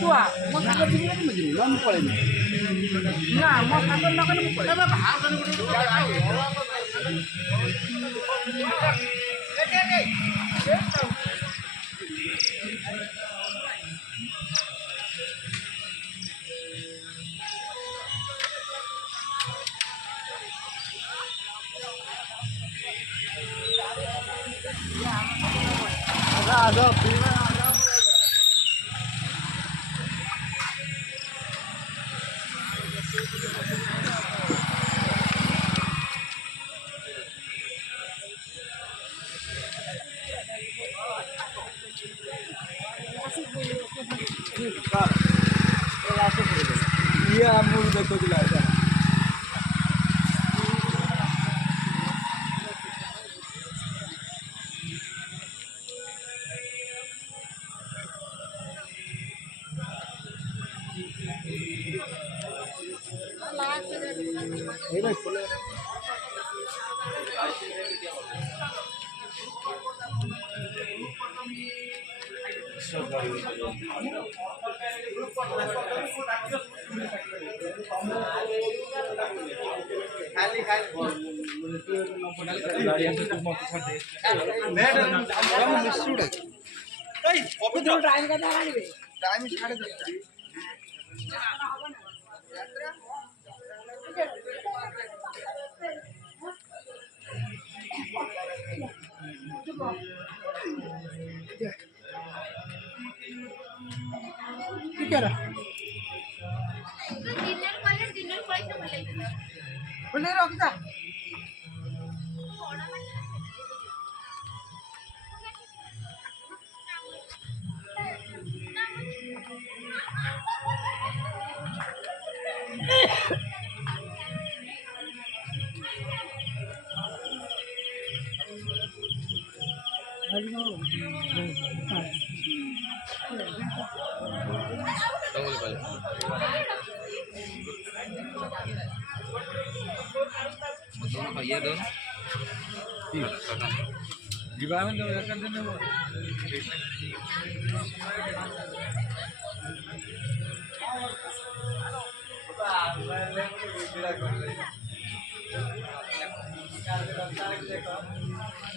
Tua, mau sakit dulu lagi begini, mau mukul ini. Nah, mau sakit lo kan mukul. Ada, iya, mau udah kau jelaskan. Boleh kita. Iya dong. Gimana tuh ya kan tuh?